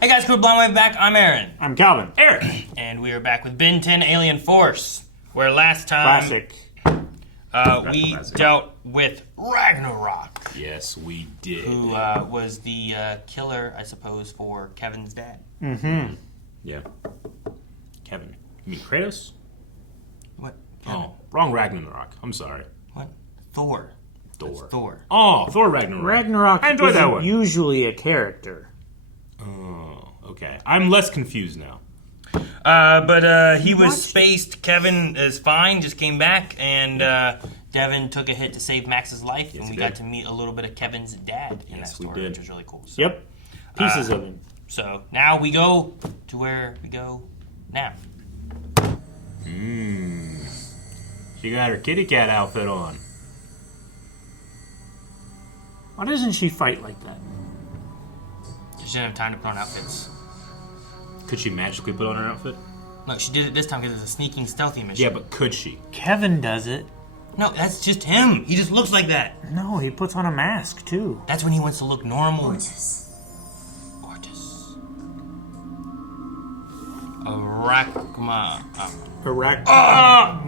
Hey guys, Crew Blind Way back. I'm Aaron. I'm Calvin. Eric. And we are back with Ben 10 Alien Force, where last time Classic. we dealt with Ragnarok. Yes, we did. Who was the killer, I suppose, for Kevin's dad. Mm-hmm. Yeah. Kevin. You mean Kratos? What? Kevin? Oh, wrong Ragnarok. I'm sorry. What? Thor. Thor. That's Thor. Oh, Thor Ragnarok. Ragnarok I enjoyed that one. Usually a character. Oh, okay. I'm less confused now. But he was spaced. Kevin is fine, just came back, and Devin took a hit to save Max's life, and we got to meet a little bit of Kevin's dad in that story, which was really cool. So, yep. Pieces of him. So now we go to where we go now. She got her kitty cat outfit on. Why doesn't she fight like that? She didn't have time to put on outfits. Could she magically put on her outfit? Look, she did it this time because it's a sneaking, stealthy mission. Yeah, but could she? Kevin does it. No, that's just him. He just looks like that. No, he puts on a mask, too. That's when he wants to look normal. Ortis.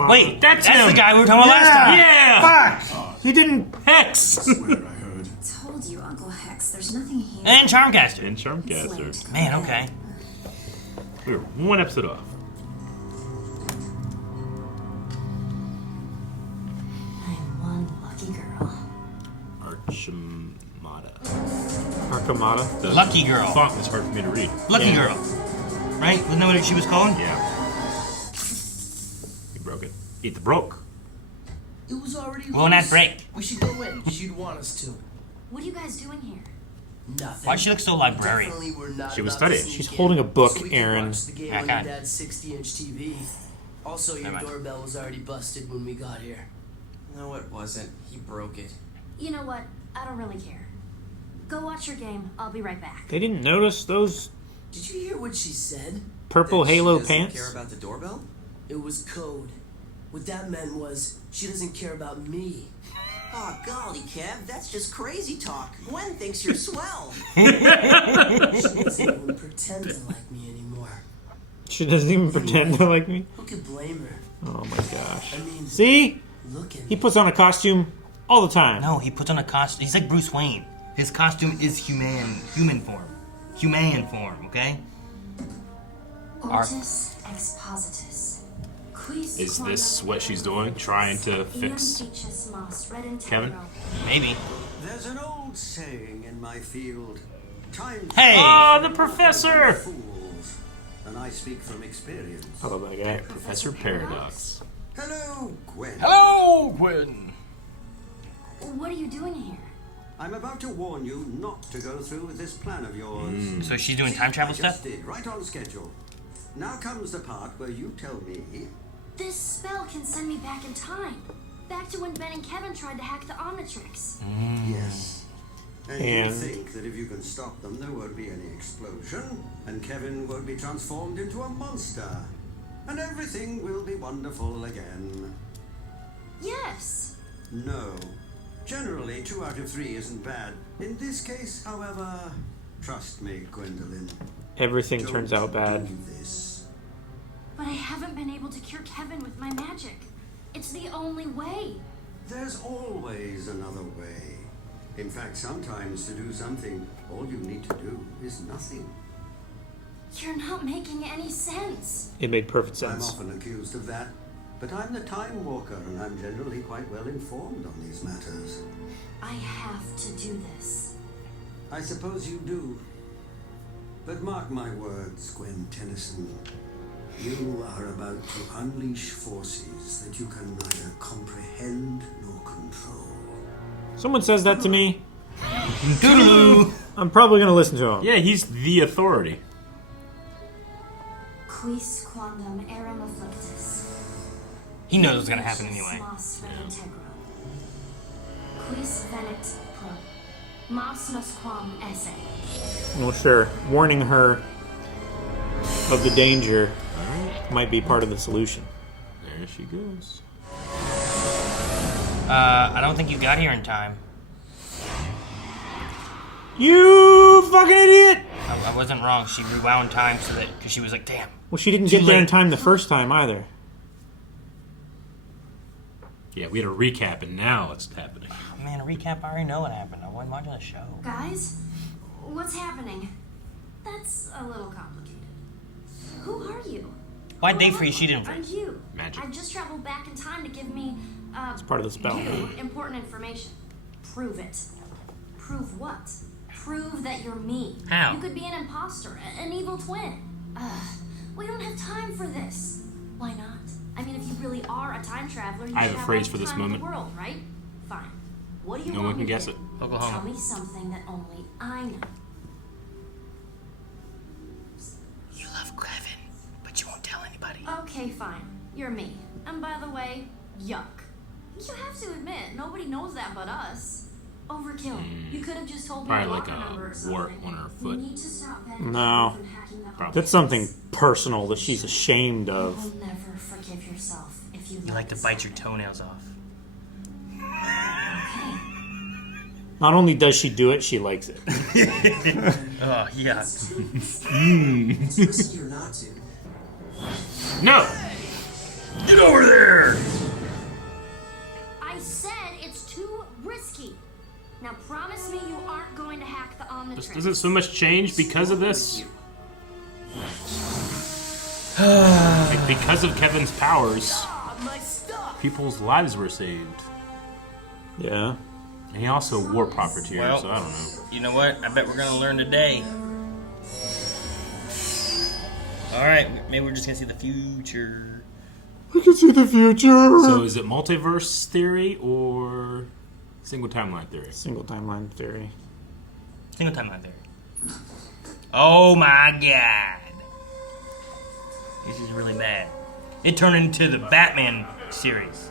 Wait, that's the guy we were talking about last time. Yeah! Fuck! He didn't... Hex! Told you, Uncle Hex, there's nothing here. And Charmcaster. And Charmcaster. Man, okay. We were one episode off. I'm one lucky girl. Arkamata. The Lucky girl. font was hard for me to read. Lucky girl. Right? Wasn't that what she was called? Yeah. You broke it. Eat the broke. It was already Will not break. We should go in. She'd want us to. What are you guys doing here? Nothing. Why'd she look so librarian? Definitely we're not She was about to studying. sneak She's in, holding a book, so we can Aaron. watch the game Yeah, on God. your dad's 60-inch TV. Also, your Never mind. doorbell was already busted when we got here. No, it wasn't. He broke it. You know what? I don't really care. Go watch your game. I'll be right back. They didn't notice those Did you hear what she said? purple That she halo doesn't pants? care about the doorbell? It was code. What that meant was she doesn't care about me. Oh, golly, Kev, that's just crazy talk. Gwen thinks you're swell. She doesn't even pretend to like me anymore. She doesn't even pretend to like me? Who could blame her? Oh my gosh. I mean, See? look at He me. puts on a costume all the time. No, he puts on a costume. He's like Bruce Wayne. His costume is human form. Human form, okay? Ortis expositus. Quis Is this quondam what she's doing? Trying to fix iam fecis mos redintegro. Kevin? Maybe. There's an old saying in my field. Time Hey! Oh, the professor! fools. And I speak from experience. I love that guy. Professor Paradox. Hello, Gwen. Hello, Gwen. What are you doing here? I'm about to warn you not to go through with this plan of yours. So she's doing time travel I just stuff? did, right on schedule. Now comes the part where you tell me This spell can send me back in time. Back to when Ben and Kevin tried to hack the Omnitrix. yes. And you And- think that if you can stop them, there won't be any explosion, and Kevin won't be transformed into a monster, and everything will be wonderful again. Yes. No. Generally, 2 out of 3 isn't bad. In this case, however, trust me, Gwendolyn. Everything turns out bad. Do this. But I haven't been able to cure Kevin with my magic. It's the only way. There's always another way. In fact, sometimes to do something, all you need to do is nothing. You're not making any sense. It made perfect I'm sense. often accused of that, but I'm the time walker, and I'm generally quite well informed on these matters. I have to do this. I suppose you do. But mark my words, Gwen Tennyson. You are about to unleash forces that you can neither comprehend nor control. Someone says that to me, Doodaloo. I'm probably going to listen to him. Yeah, he's the authority. Quis quondam eram afflictus. He knows what's gonna happen anyway. Mos redintegro. Quis venit pro. Mos nosquam esse. Well, sure. Warning her of the danger might be part of the solution. There she goes. I don't think you got here in time. You fucking idiot! I wasn't wrong. She rewound time so that because she was like, damn. Well, she didn't get there in late. time the first time either. Yeah, we had a recap, and now it's happening. Oh, man, a recap. I already know what happened. I wasn't watching the show. Guys, what's happening? That's a little complicated. Who are you? Why'd they free? She didn't I'm free. you. Magic. I just traveled back in time to give me, It's part of the spell. important information. Prove it. Prove what? Prove that you're me. How? You could be an imposter, an evil twin. We don't have time for this. Why not? I mean, if you really are a time traveler, you I have should a phrase all for the this time in moment. the world, right? Fine. What do you No want one can me to guess do? it. Tell Oklahoma. me something that only I know. You love Kevin, but you won't tell anybody. Okay, fine. You're me. And by the way, yuck. You have to admit, nobody knows that but us. Overkill. You could have just told me Probably your like locker a number or wart something. on her We foot. need to stop Ben No. from hacking the Probably. That's something personal that she's ashamed You of. will never forgive yourself if you You like to this bite your happen. toenails off. Not only does she do it, she likes it. Oh, yeah. It's riskier not to. No! Get over there! I said it's too risky. Now promise me you aren't going to hack the Omnitrix. Doesn't so much change because of this? Like, because of Kevin's powers, people's lives were saved. Yeah. And he also wore profiteer, Well, so I don't know. You know what? I bet we're gonna learn today. Alright, maybe we're just gonna see the future. We can see the future. So is it multiverse theory or single timeline theory? Single timeline theory. Single timeline theory. Oh my god. This is really bad. It turned into the Batman series.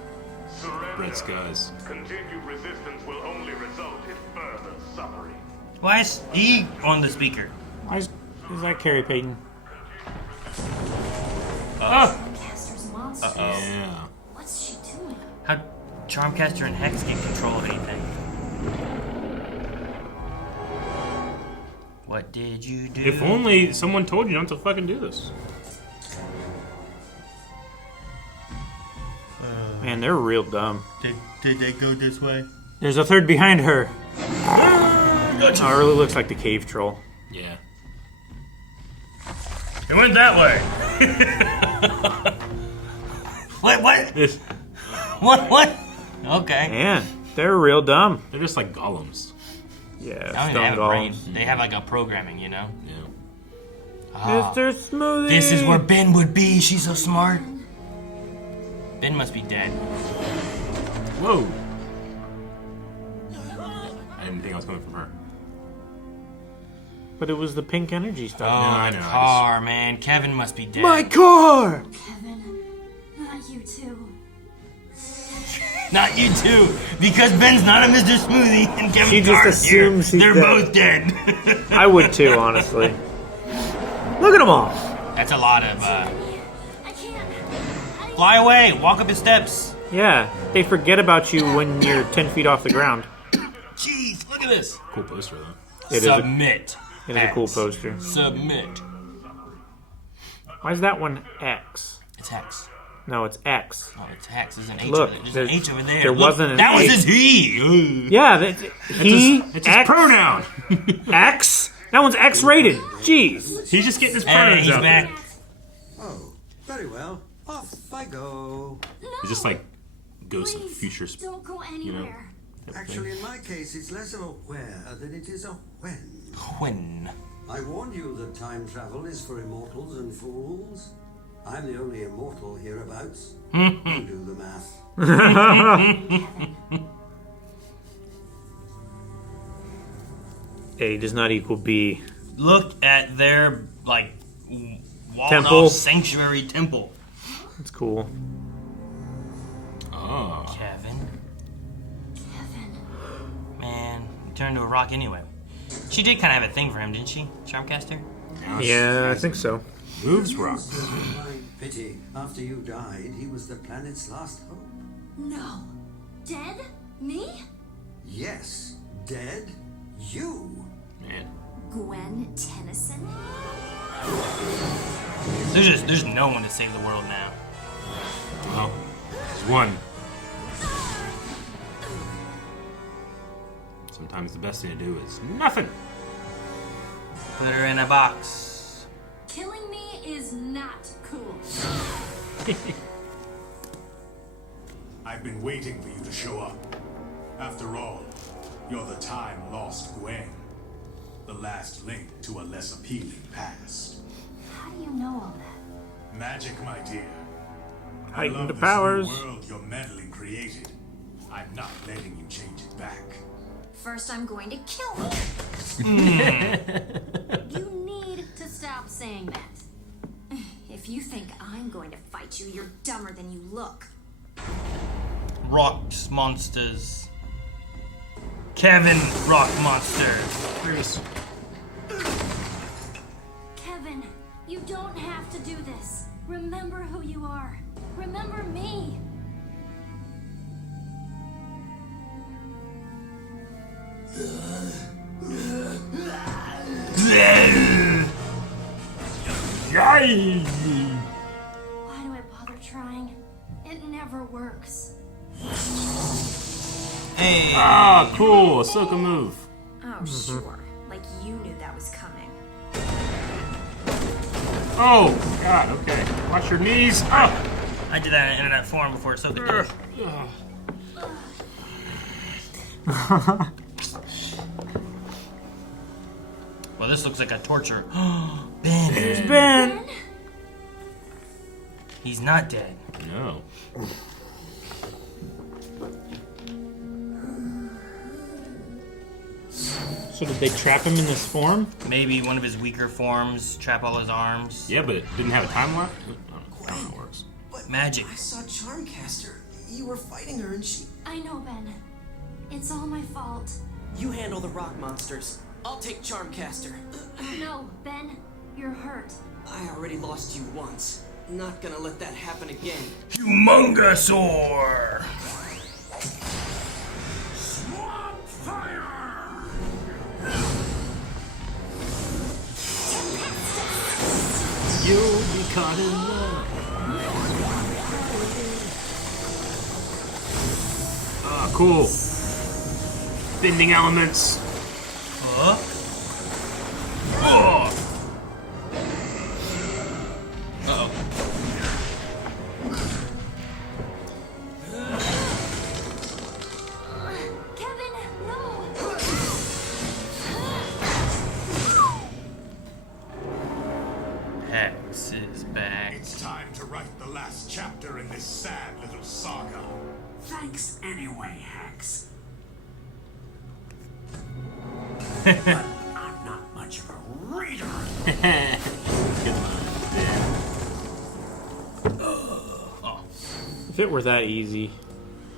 Red skies. Continued resistance will only result in further suffering. Why is he on the speaker? Why is that Carrie Payton? Caster's monster. Yeah. What's she doing? How Charmcaster and Hex get control of anything? What did you do? If only someone told you not to fucking do this. Man, they're real dumb. Did they go this way? There's a third behind her. Oh, it really looks like the cave troll. Yeah. It went that way. Wait, what? It's- What? Okay. Man, they're real dumb. They're just like golems. Yeah, I don't even stone have a brain. golems. They have like a programming, you know? Yeah. Ah, Mr. Smoothie. this is where Ben would be. She's so smart. Ben must be dead. Whoa! I didn't think I was coming from her. But it was the pink energy Oh, stuff. I the know, I car, man. Kevin must be dead. My car! Kevin, not you too. Not you too, because Ben's not a Mr. Smoothie and Kevin She just Carr's here. assumes he's They're dead. both dead. I would too, honestly. Look at them all. That's a lot of. I can't. Fly away. Walk up the steps. Yeah, they forget about you when you're 10 feet off the ground. Jeez, look at this. Cool poster though. It is a, Submit. it is a cool X. poster. Submit. Why is that one X? It's Hex. No, it's X. Oh, it's Hex. There's an H Look, over there. There's an there's- H over there. there Look, wasn't an that was H. his he. Yeah, he, It's his X, pronoun! X? That one's X-rated. Jeez. He's just getting his Hey, pronouns he's out back. there. Oh, very well. Off I go. He's just like ghosts of Please, future. don't go anywhere. Actually, in my case, it's less of a where than it is a when. When? I warned you that time travel is for immortals and fools. I'm the only immortal hereabouts. You do the math. A does not equal B. Look at their like walled Temple. off sanctuary temple. That's cool. Oh. Kevin, Kevin. man, he turned into a rock anyway. She did kind of have a thing for him, didn't she, Charmcaster? Now Yeah, I think so. she moves rocks. Pity. After you died, he was the planet's last hope. No. Dead? Me? Yes, dead. You. Man. Gwen Tennyson? There's no one to save the world now. Well, there's one. Sometimes the best thing to do is nothing. Put her in a box. Killing me is not cool. I've been waiting for you to show up. After all, you're the time-lost Gwen. The last link to a less appealing past. How do you know all that? Magic, my dear. I Heighten love the this powers. new world your meddling created. I'm not letting you change it back. First, I'm going to kill you. You need to stop saying that. If you think I'm going to fight you, you're dumber than you look. Rocks monsters. Kevin Rock Monster. Chris. Kevin, you don't have to do this. Remember who you are. Remember me. Why do I bother trying? It never works. Hey. Ah, cool. Ahsoka move. Oh, sure. Like you knew that was coming. Oh, God, okay. Watch your knees. Oh. I did that in internet form before Ahsoka did. Well, this looks like a torture. Ben. There's Ben. He's not dead. No. So did they trap him in this form? Maybe one of his weaker forms, trap all his arms. Yeah, but it didn't have a time left? I don't know how it works. But Magic. I saw Charmcaster. You were fighting her and she... I know, Ben. It's all my fault. You handle the rock monsters. I'll take Charmcaster. No, Ben. You're hurt. I already lost you once. Not gonna let that happen again. Humongosaur! You'll be caught in love. Ah, cool. Bending elements. Huh? Oh! Uh-oh. Kevin, no! Hex is back. It's time to write the last chapter in this sad little saga. Thanks anyway, Hex. But I'm not much of a reader. If it were that easy.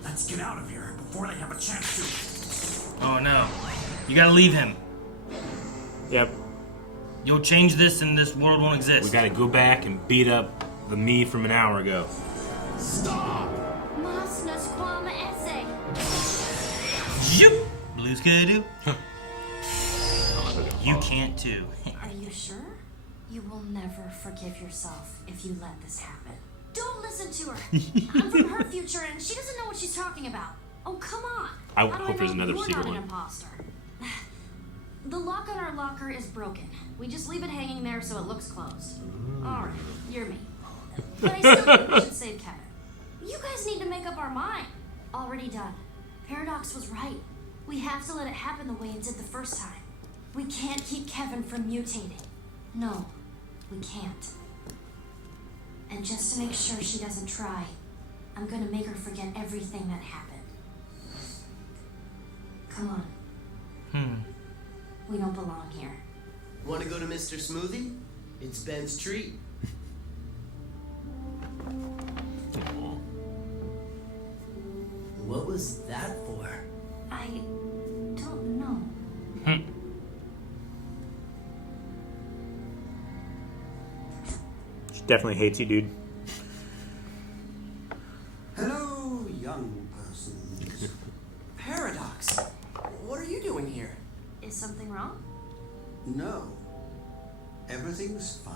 Let's get out of here before they have a chance to. Oh no. You gotta leave him. Yep. You'll change this and this world won't exist. We gotta go back and beat up the me from an hour ago. Stop! Mas nasquam esse. Zoop! Blue Skidoo. You can't too. Are you sure? You will never forgive yourself if you let this happen. Don't listen to her. I'm from her future and she doesn't know what she's talking about. Oh, come on. I How do hope there's know another you're secret not one. an imposter? The lock on our locker is broken. We just leave it hanging there so it looks closed. Alright, you're me. But I still think we should save Kevin. You guys need to make up our mind. Already done. Paradox was right. We have to let it happen the way it did the first time. We can't keep Kevin from mutating. No, we can't. And just to make sure she doesn't try, I'm gonna make her forget everything that happened. Come on. We don't belong here. Want to go to Mr. Smoothie? It's Ben's treat. What was that for? I don't know. She definitely hates you, dude. Hello, young persons. Paradox. What are you doing here? Is something wrong? No. Everything's fine.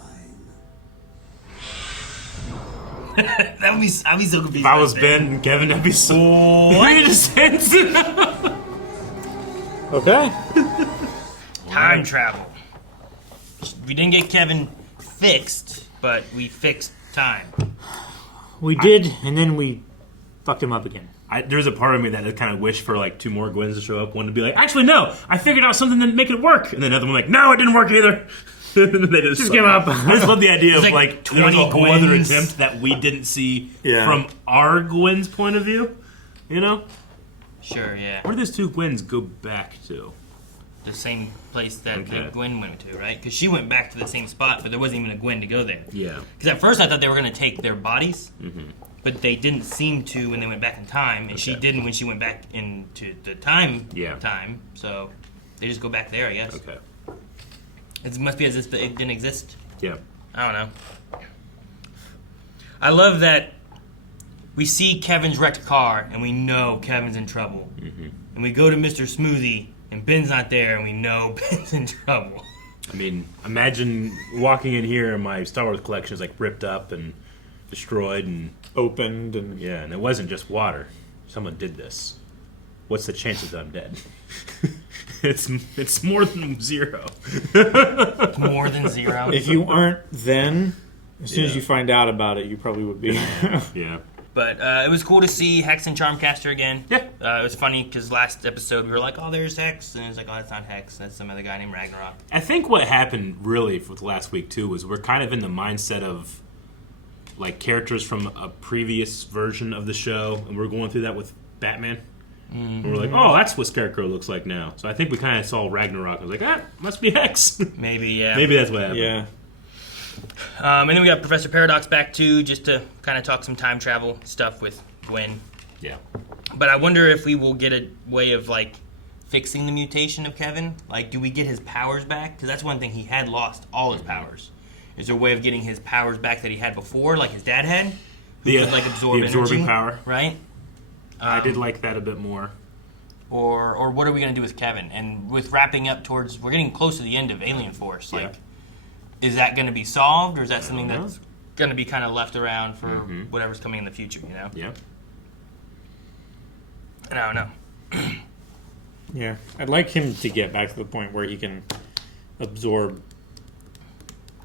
I'd be so confused. If I was Ben and Kevin, that'd be so. What? Okay. Time travel. We didn't get Kevin fixed, but we fixed time. We did, and then we fucked him up again. There's a part of me that kind of wished for like 2 more Gwens to show up. One to be like, actually no, I figured out something to make it work, and then another one like, no, it didn't work either. And then they just give up. I just love the idea of like there was a 20 whole other Gwens. attempt that we didn't see Yeah. from our Gwen's point of view. You know, Sure, yeah. where do those 2 Gwens go back to? The same place that Okay. Gwen went to, right? Because she went back to the same spot, but there wasn't even a Gwen to go there. Yeah. Because at first I thought they were going to take their bodies, but they didn't seem to when they went back in time, and she Okay. didn't when she went back into the time. Yeah. Time. So they just go back there, I guess. Okay. It must be as if it didn't exist. Yeah. I don't know. I love that we see Kevin's wrecked car, and we know Kevin's in trouble. And we go to Mr. Smoothie, and Ben's not there, and we know Ben's in trouble. I mean, imagine walking in here and my Star Wars collection is like ripped up and destroyed and Opened and yeah, and it wasn't just water. Someone did this. What's the chances that I'm dead? It's more than 0. More than 0. if you aren't then, as soon as Yeah. you find out about it, you probably would be. Yeah. But it was cool to see Hex and Charmcaster again. Yeah. It was funny because last episode we were like, oh, there's Hex. And it was like, oh, that's not Hex. That's some other guy named Ragnarok. I think what happened really for the last week too was we're kind of in the mindset of like characters from a previous version of the show, and we're going through that with Batman. And we're like, oh, that's what Scarecrow looks like now. So I think we kind of saw Ragnarok. I was like, must be Hex. Maybe, yeah. Maybe that's what happened. Yeah. And then we got Professor Paradox back too, just to kind of talk some time travel stuff with Gwen. Yeah. But I wonder if we will get a way of like fixing the mutation of Kevin. Like, do we get his powers back? Because that's one thing, he had lost all his powers. Is there a way of getting his powers back that he had before, like his dad had? Who could, like absorb the absorbing energy, power. right? I did like that a bit more. Or what are we going to do with Kevin? And with wrapping up towards, we're getting close to the end of Alien Force. Like, is that going to be solved, or is that something that's going to be kind of left around for whatever's coming in the future? You know? Yeah. And I don't know. Yeah. I'd like him to get back to the point where he can absorb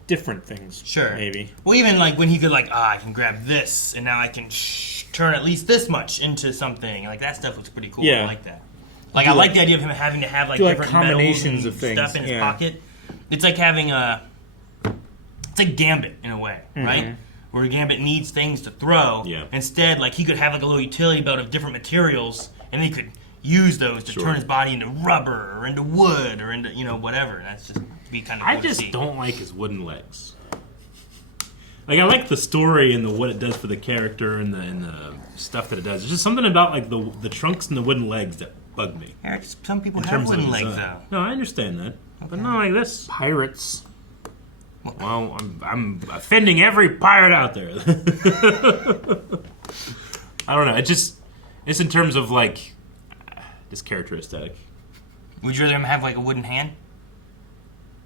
different things. Sure. Maybe. Well, even like when he could like, I can grab this, and now I can turn at least this much into something. Like that stuff looks pretty cool. Yeah. I like that. Like I like the idea of him having to have like different combinations metals and of things. stuff in his Yeah. pocket. It's like having it's like Gambit in a way, right? Where Gambit needs things to throw. Yeah. Instead, like he could have like a little utility belt of different materials, and he could use those to turn his body into rubber or into wood or into whatever. And that's just be kind of. I cool to just see. don't like his wooden legs. Like I like the story and what it does for the character and the stuff that it does. There's just something about like the trunks and the wooden legs that bug me. Eric, some people In have terms of wooden legs design. though. No, I understand that, but not like this. Pirates. Well, I'm offending every pirate out there. I don't know. It's in terms of like this character aesthetic. Would you rather him have like a wooden hand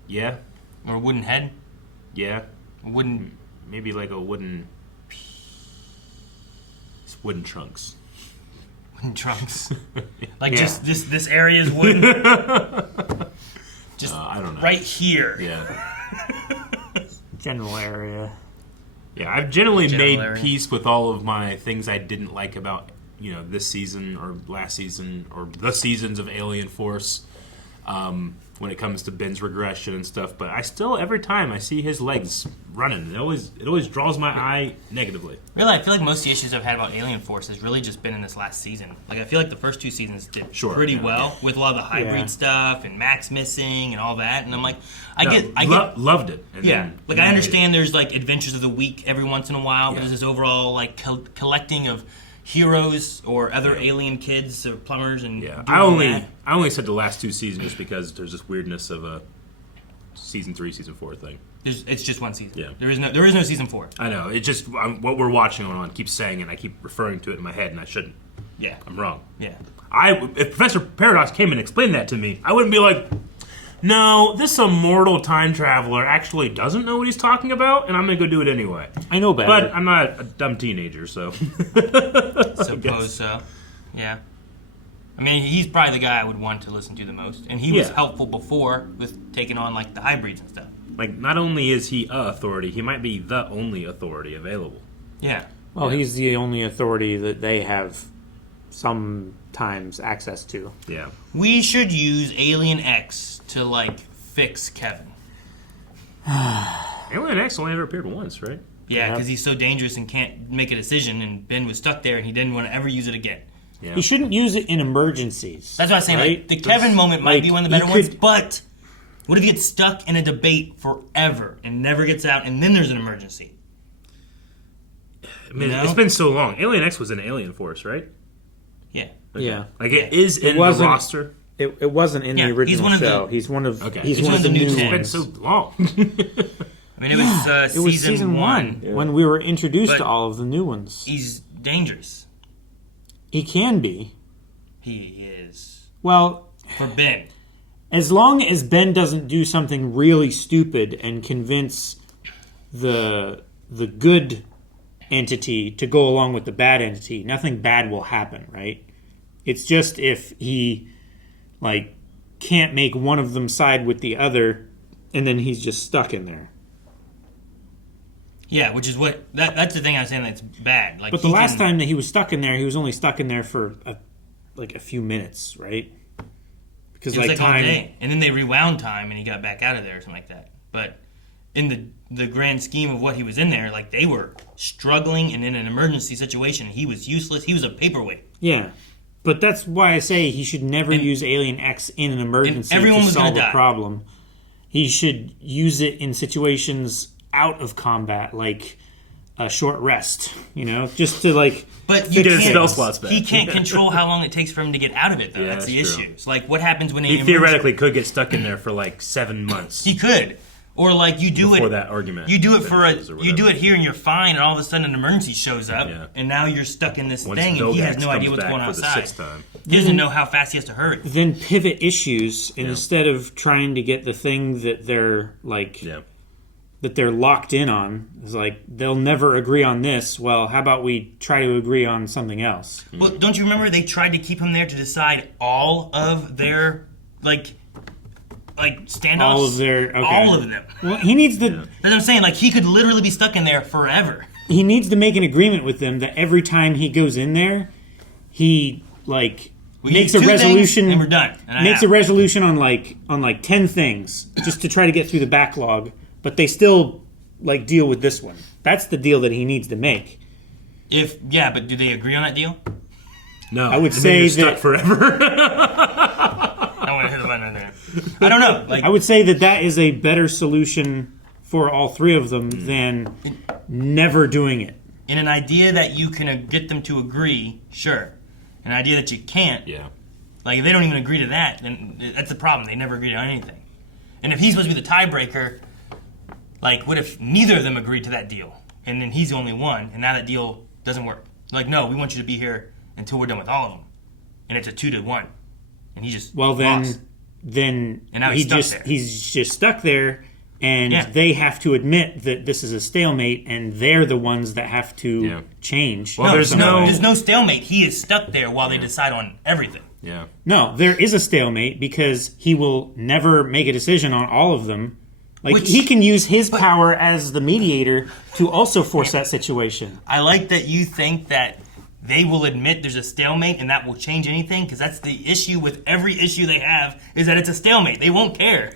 Yeah, or a wooden head? yeah. A wooden. Maybe like a wooden. It's wooden trunks. Wooden trunks. Like Yeah. just this area is wooden. Just I don't know. right here. Yeah. General area. Yeah, I've generally General made area. peace with all of my things I didn't like about, this season or last season or the seasons of Alien Force when it comes to Ben's regression and stuff. But I still, every time I see his legs running, it always draws my eye negatively. Really, I feel like most of the issues I've had about Alien Force has really just been in this last season. Like, I feel like the first 2 seasons did pretty well with a lot of the hybrid stuff and Max missing and all that. And I'm like, I get loved it. And yeah, then- like I understand there's like Adventures of the Week every once in a while, but there's this overall like collecting of heroes or other alien kids or plumbers and Yeah, doing I only said the last 2 seasons just because there's this weirdness of a season 3, season 4 thing. It's just one season. Yeah. There is no season 4. I know. It just what we're watching on keeps saying it. And I keep referring to it in my head, and I shouldn't. Yeah. I'm wrong. Yeah. If Professor Paradox came and explained that to me, I wouldn't be like, no, this immortal time traveler actually doesn't know what he's talking about, and I'm going to go do it anyway. I know better. But I'm not a dumb teenager, so. Suppose so. Yeah. I mean, he's probably the guy I would want to listen to the most. And he was helpful before with taking on, like, the hybrids and stuff. Like, not only is he a authority, he might be the only authority available. Yeah. Well, he's the only authority that they have sometimes access to. Yeah. We should use Alien X to, like, fix Kevin. Alien X only ever appeared once, right? Yeah, because he's so dangerous and can't make a decision, and Ben was stuck there, and he didn't want to ever use it again. Yeah. He shouldn't use it in emergencies. That's what I was saying. Right? Like, the Kevin moment might be one of the better ones, could, but what if he gets stuck in a debate forever and never gets out, and then there's an emergency? I mean, it's been so long. Alien X was an alien force, right? Yeah. Okay. Yeah. Like, it is in the roster. It wasn't in the original show. He's one of the new ones. It's been so long. I mean, it was season 1 when we were introduced to all of the new ones. He's dangerous. He can be. He is. Well, for Ben. As long as Ben doesn't do something really stupid and convince the good entity to go along with the bad entity, nothing bad will happen, right? It's just if he like can't make one of them side with the other, and then he's just stuck in there. Yeah, which is what that's the thing I'm saying that's bad. Like, but the last time that he was stuck in there, he was only stuck in there for a few minutes, right? Because it was like time, all day, and then they rewound time, and he got back out of there or something like that. But in the grand scheme of what he was in there, like they were struggling and in an emergency situation. He was useless. He was a paperweight. Yeah, but that's why I say he should never use Alien X in an emergency to solve a problem. He should use it in situations out of combat, like a short rest, just to like. But you can't. Spell slots back. He can't control how long it takes for him to get out of it, though. Yeah, that's the true. issue. It's like what happens when he theoretically could get stuck in there for like 7 months. He could, or like you do before it. that argument. You do it you do it here, and you're fine, and all of a sudden an emergency shows up, and now you're stuck in this thing, and he has no idea what's going on outside. He doesn't know how fast he has to hurry. Then pivot issues instead of trying to get the thing that they're like. Yeah. That they're locked in on. It's like, they'll never agree on this. Well, how about we try to agree on something else? Well, don't you remember they tried to keep him there to decide all of their, like standoffs? All of their... Okay. All of them. Well, he needs to... That's what I'm saying. Like, he could literally be stuck in there forever. He needs to make an agreement with them that every time he goes in there, he, makes a resolution... and we're done. And makes a resolution on 10 things just to try to get through the backlog. But they still deal with this one. That's the deal that he needs to make. But do they agree on that deal? No, I would say stuck forever. I want to hit the button there. I don't know. I would say that is a better solution for all three of them than never doing it. In an idea that you can get them to agree, sure. An idea that you can't, like if they don't even agree to that, then that's the problem. They never agree on anything. And if he's supposed to be the tiebreaker. Like, what if neither of them agreed to that deal? And then he's the only one, and now that deal doesn't work. Like, no, we want you to be here until we're done with all of them. And it's a 2-1. And he just lost. Then and now he's stuck there. He's just stuck there, and they have to admit that this is a stalemate, and they're the ones that have to change. Well, there's no stalemate. He is stuck there while they decide on everything. Yeah. No, there is a stalemate because he will never make a decision on all of them. He can use his power as the mediator to also force that situation. I like that you think that they will admit there's a stalemate and that will change anything, because that's the issue with every issue they have, is that it's a stalemate. They won't care.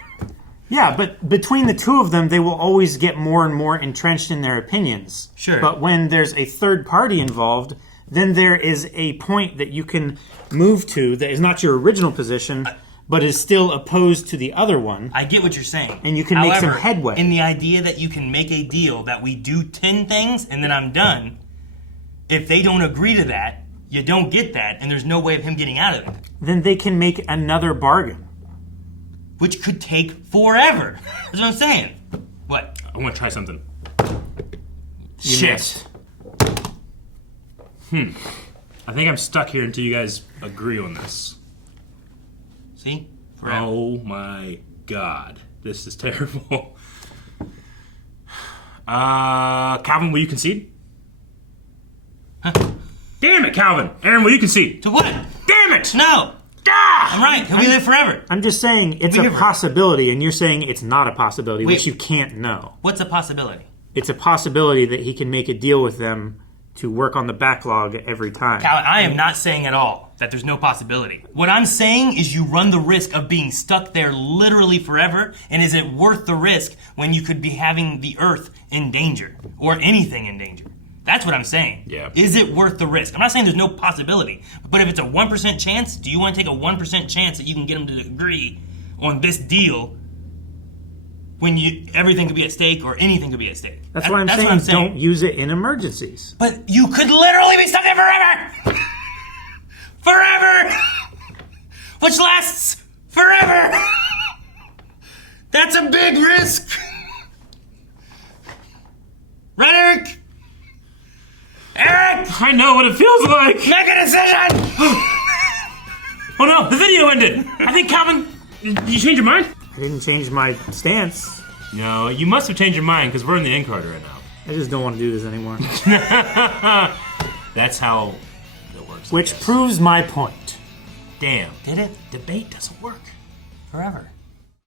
Yeah, but between the two of them, they will always get more and more entrenched in their opinions. Sure. But when there's a third party involved, then there is a point that you can move to that is not your original position, but is still opposed to the other one. I get what you're saying. And you can make some headway. In the idea that you can make a deal that we do 10 things and then I'm done, if they don't agree to that, you don't get that, and there's no way of him getting out of it. Then they can make another bargain. Which could take forever. That's what I'm saying. What? I want to try something. You missed. I think I'm stuck here until you guys agree on this. See? Forever. Oh my God. This is terrible. Calvin, will you concede? Huh? Damn it, Calvin. Aaron, will you concede? To what? Damn it! No! I'm right. He'll be there forever. I'm just saying it's a possibility, and you're saying it's not a possibility, which you can't know. What's a possibility? It's a possibility that he can make a deal with them to work on the backlog every time. Calvin, I am not saying at all that there's no possibility. What I'm saying is you run the risk of being stuck there literally forever, and is it worth the risk when you could be having the Earth in danger, or anything in danger? That's what I'm saying. Yeah. Is it worth the risk? I'm not saying there's no possibility, but if it's a 1% chance, do you want to take a 1% chance that you can get them to agree on this deal when everything could be at stake or anything could be at stake? That's what I'm saying. Don't use it in emergencies. But you could literally be stuck there forever! Forever! Which lasts forever! That's a big risk! Right, Eric? Eric! I know what it feels like! Make a decision! Oh no, the video ended! I think, Calvin, did you change your mind? I didn't change my stance. No, you must have changed your mind because we're in the end card right now. I just don't want to do this anymore. That's how it works. Which proves my point. Damn. Did it? Debate doesn't work. Forever.